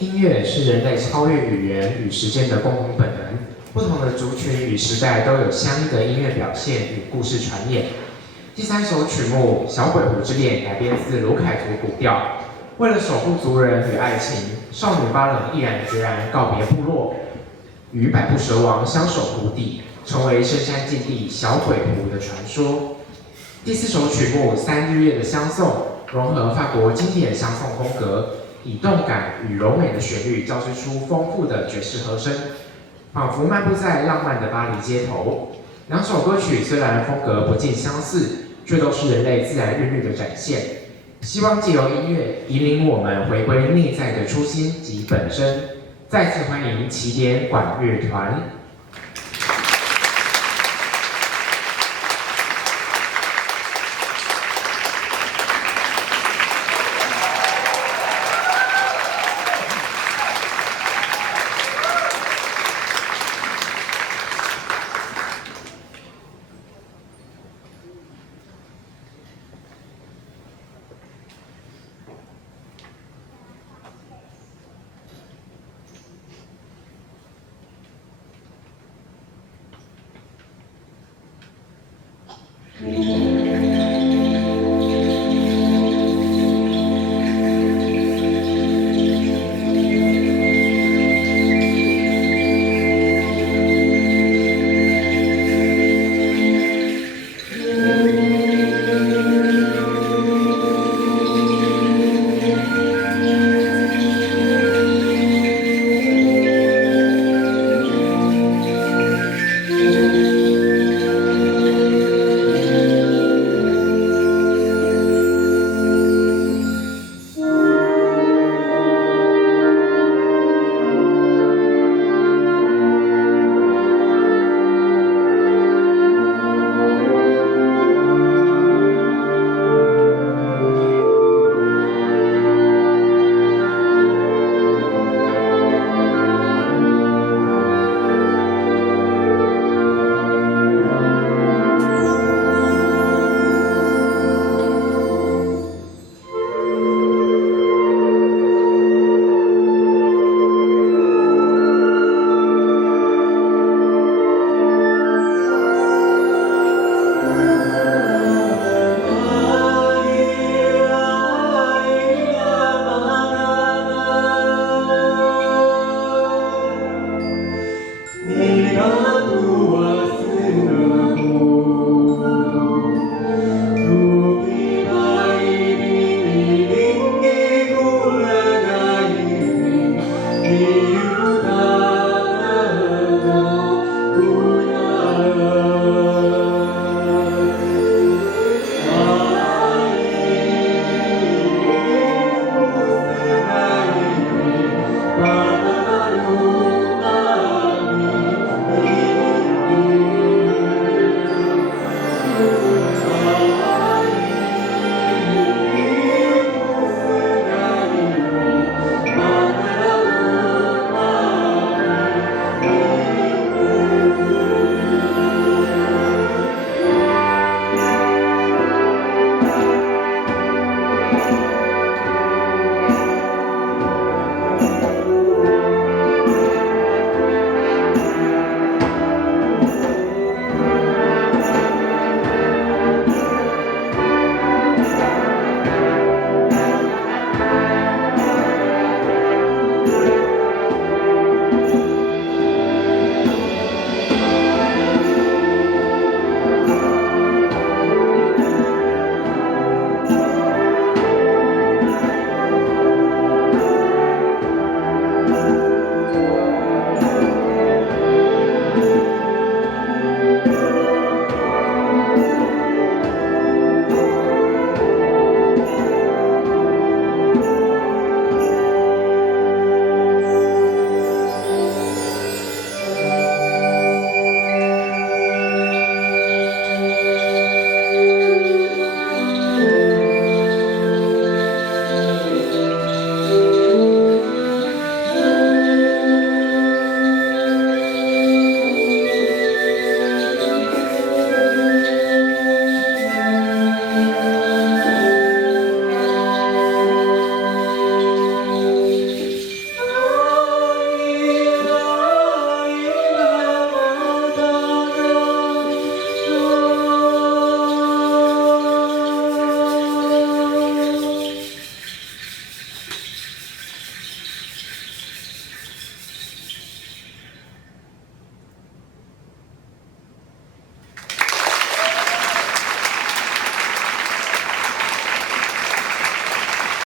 音乐是人类超越语言与时间的共同本能，不同的族群与时代都有相应的音乐表现与故事传演。第三首曲目《小鬼狐之恋》改编自卢凯图古调，为了守护族人与爱情，少女巴冷毅然决然告别部落，与百步蛇王相守湖底，成为深山禁地小鬼狐的传说。第四首曲目《三日月的相送》融合法国经典相送风格，以动感与柔美的旋律交织出丰富的爵士和声，仿佛漫步在浪漫的巴黎街头。两首歌曲虽然风格不尽相似，却都是人类自然韵律的展现。希望借由音乐引领我们回归内在的初心及本身。再次欢迎起点管乐团。